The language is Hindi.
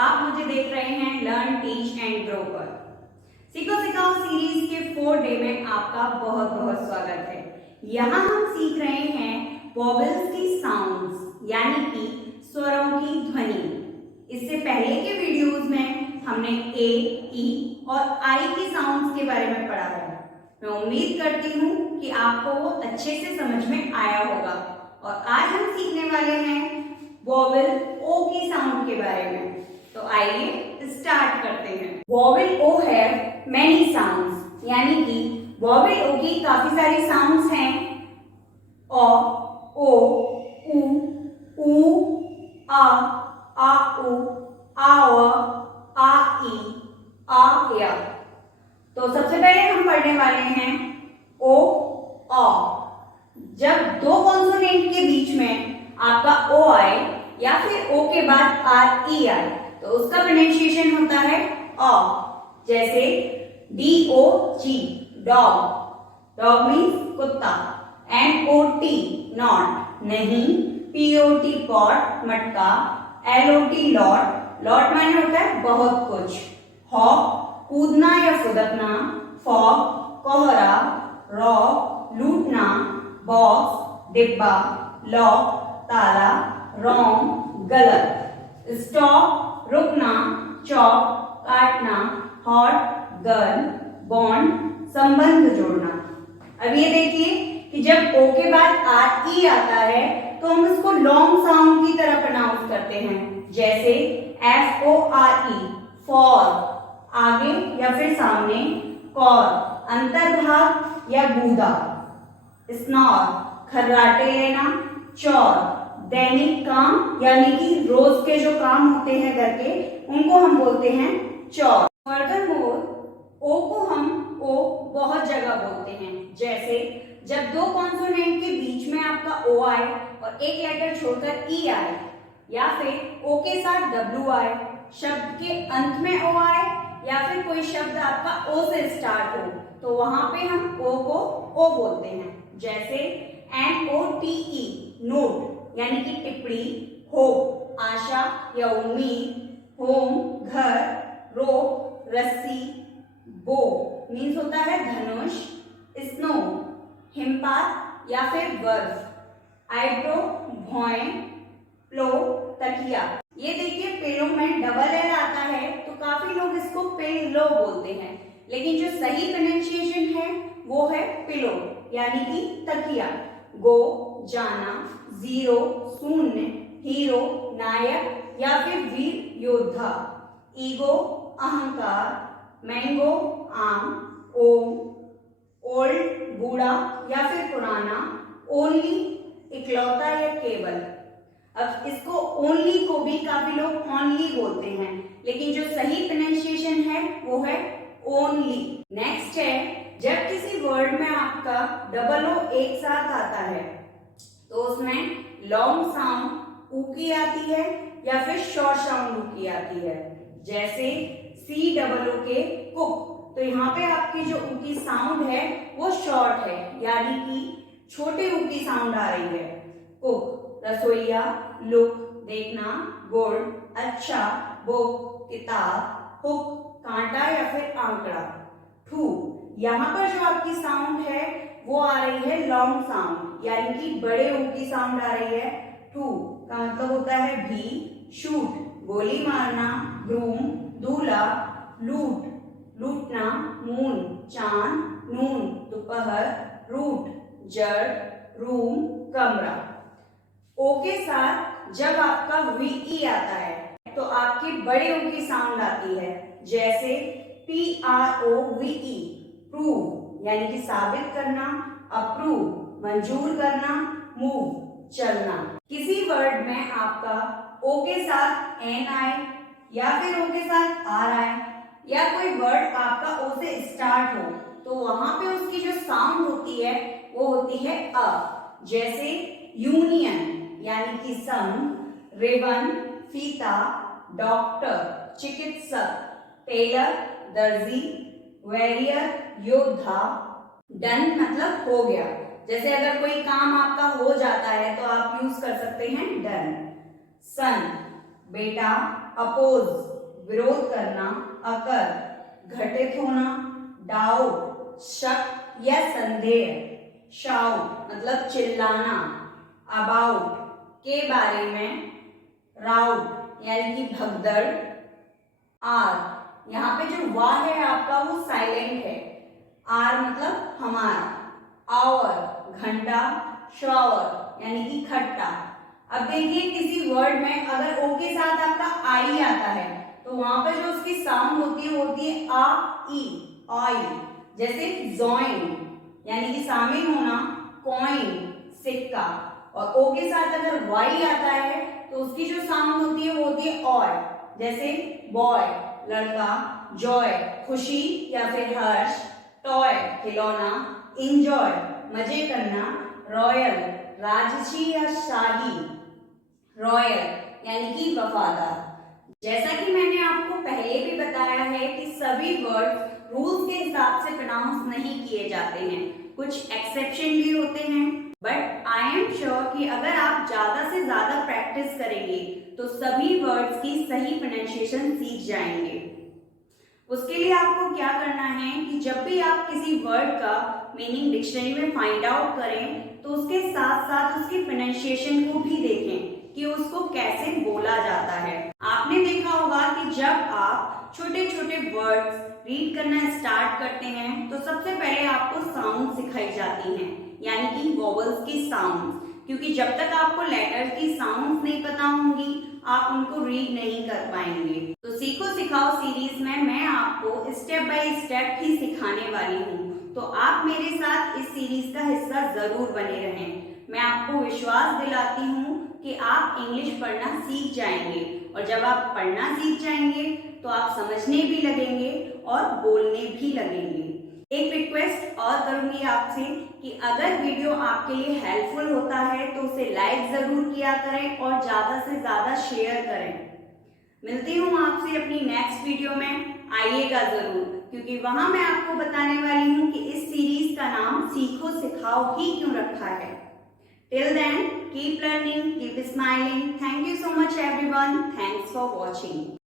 आप मुझे देख रहे हैं लर्न टीच एंड ग्रो पर। सीखो सिखाओ सीरीज के 4 डे में आपका बहुत बहुत स्वागत है। यहाँ हम सीख रहे हैं वॉवेल्स की साउंड्स यानी कि स्वरों की ध्वनि। इससे पहले के वीडियोस में हमने ए, ई और आई की साउंड्स के बारे में पढ़ा है। मैं उम्मीद करती हूँ कि आपको वो अच्छे से समझ में आया होगा। और आज हम सीखने वाले हैं वॉवेल ओ की साउंड के बारे में। तो आइए स्टार्ट करते हैं। वॉवेल ओ है मैनी साउंड्स, यानी कि वॉवेल ओ की काफी सारी साउंड्स हैं। ओ, ऊ, आ उ, आ ई, आ या। तो सबसे पहले हम पढ़ने वाले हैं ओ, आ। जब दो कॉन्सोनेंट के बीच में आपका ओ आए या फिर ओ के बाद आर ई आए तो उसका प्रोनाउंसिएशन होता है अ। जैसे DOG डॉग, डॉग मीन्स कुत्ता। NOT नॉट नहीं। POT पॉट मटका। LOT लॉट, लॉट माने होता है बहुत कुछ। हॉक कूदना या फुदकना। फॉग कोहरा। रॉक लूटना। बॉक्स डिब्बा। लॉक ताला। रॉन्ग गलत। स्टॉप रुकना। चॉप काटना। हॉट गर्म। बॉन्ड संबंध जोड़ना। अब ये देखिए कि जब ओ के बाद आर ई आता है तो हम इसको लॉन्ग साउंड की तरह प्रोनाउंस करते हैं। जैसे FORE फॉर, आगे या फिर सामने। कॉर अंतर्भाग या गूदा। स्नॉर खर्राटे लेना। चौर दैनिक काम यानी कि रोज के जो काम होते हैं घर के उनको हम बोलते हैं चौर। फर्दरमोर ओ को हम ओ बहुत जगह बोलते हैं। जैसे जब दो कॉन्सोनेंट के बीच में आपका ओ आए और एक लेटर छोड़कर ई आए या फिर ओ के साथ डब्ल्यू आए, शब्द के अंत में ओ आए या फिर कोई शब्द आपका ओ से स्टार्ट हो तो वहां पे हम ओ को ओ बोलते हैं। जैसे NOTE नोट यानी कि टिप्पणी। होप आशा या उम्मीद। होम घर। रोप रस्सी। बो मीन्स होता है धनुष। स्नो हिमपात या फिर बर्फ। आईब्रो भौएं। प्लो तकिया। ये देखिए पिलो में डबल एल आता है तो काफी लोग इसको पिलो बोलते हैं, लेकिन जो सही प्रोनाउंसिएशन है वो है पिलो यानी कि तकिया। गो जाना। जीरो शून्य। हीरो नायक या फिर वीर योद्धा। ईगो अहंकार। मैंगो आम। ओम ओल्ड बूढ़ा या फिर पुराना। ओनली इकलौता या केवल। अब इसको ओनली को भी काफी लोग ओनली बोलते हैं, लेकिन जो सही प्रोनाउंसिएशन है वो है ओनली। नेक्स्ट है जब किसी वर्ड में आपका डबल ओ एक साथ आता है तो उसमें लॉन्ग साउंड ऊ की आती है या फिर शॉर्ट साउंड ऊ की आती है। जैसे COO कुक, तो यहाँ पे आपकी जो ऊ की साउंड है वो शॉर्ट है यानी कि छोटे ऊ की साउंड आ रही है। कुक रसोईया। लुक देखना। गुड अच्छा। बुक किताब। हुक कांटा या फिर आंकड़ा। ठू यहाँ पर जो आपकी साउंड है वो आ रही है लॉन्ग साउंड यानी कि बड़े ऊ की साउंड आ रही है। ठू का मतलब होता है भी। शूट गोली मारना। ग्रूम दूल्हा। लूट लूटना। मून चांद। नून दोपहर। रूट जड़। रूम कमरा। ओ के साथ जब आपका VE आता है तो आपकी बड़े ओ की साउंड आती है। जैसे PROVE प्रूव यानी कि साबित करना। अप्रूव मंजूर करना। मूव चलना। किसी वर्ड में आपका ओ के साथ N आए या फिर ओ के साथ R आए या कोई वर्ड आपका ओ से स्टार्ट हो तो वहां पे उसकी जो साउंड होती है वो होती है अ। जैसे यूनियन यानी कि संघ। रिबन फीता। डॉक्टर चिकित्सक। टेलर दर्जी। वॉरियर योद्धा। डन मतलब हो गया। जैसे अगर कोई काम आपका हो जाता है तो आप यूज कर सकते हैं डन। सन बेटा, अपोज विरोध करना, अकर घटित होना, डाउट शक या संदेह, शाउट मतलब चिल्लाना, अबाउट के बारे में, राउट यानी कि भगदड़, आर यहाँ पे जो वाह है आपका वो साइलेंट है, आर मतलब हमारा, आवर घंटा, श्रावर यानी कि खट्टा। अब देखिए किसी वर्ड में अगर ओ के साथ आपका आई आता है तो वहां पर जो उसकी साउंड होती है आ ई, आई। जैसे जॉइन यानी कि शामिल होना, कॉइन सिक्का, और ओ के साथ अगर वाई आता है तो उसकी जो साउंड होती है वो होती है और। जैसे बॉय लड़का, जॉय खुशी या फिर हर्ष, टॉय खिलौना, इंजॉय मजे करना, रॉयल राजसी या शाही, रॉयल यानी कि वफादार। जैसा कि मैंने आपको पहले भी बताया है कि सभी वर्ड्स रूल्स के हिसाब से प्रोनाउंस नहीं किए जाते हैं, कुछ एक्सेप्शन भी होते हैं, बट आई एम श्योर कि अगर आप ज्यादा से ज्यादा प्रैक्टिस करेंगे तो सभी वर्ड्स की सही प्रोनाउंसिएशन सीख जाएंगे। उसके लिए आपको क्या करना है कि जब भी आप किसी वर्ड का मीनिंग डिक्शनरी में फाइंड आउट करें तो उसके साथ साथ उसकी प्रोनाउंसिएशन को भी देखें कि उसको कैसे बोला जाता है। आपने देखा होगा कि जब आप छोटे छोटे वर्ड्स रीड करना स्टार्ट करते हैं तो सबसे पहले आपको साउंड सिखाई जाती हैं, यानी कि वोवेल्स की साउंड, क्योंकि जब तक आपको लेटर्स की साउंड्स नहीं पता होंगी आप उनको रीड नहीं कर पाएंगे। तो सीखो सिखाओ सीरीज में मैं आपको स्टेप बाय स्टेप ही सिखाने वाली हूँ, तो आप मेरे साथ इस सीरीज का हिस्सा जरूर बने रहें। मैं आपको विश्वास दिलाती हूँ कि आप इंग्लिश पढ़ना सीख जाएंगे, और जब आप पढ़ना सीख जाएंगे तो आप समझने भी लगेंगे और बोलने भी लगेंगे। एक रिक्वेस्ट और करूंगी आपसे कि अगर वीडियो आपके लिए हेल्पफुल होता है तो उसे लाइक जरूर किया करें और ज्यादा से ज्यादा शेयर करें। मिलती हूँ आपसे अपनी नेक्स्ट वीडियो में, आइएगा जरूर, क्योंकि वहां मैं आपको बताने वाली हूँ कि इस सीरीज का नाम सीखो सिखाओ ही क्यों रखा है। Till then, keep learning, keep smiling. Thank you so much everyone. Thanks for watching.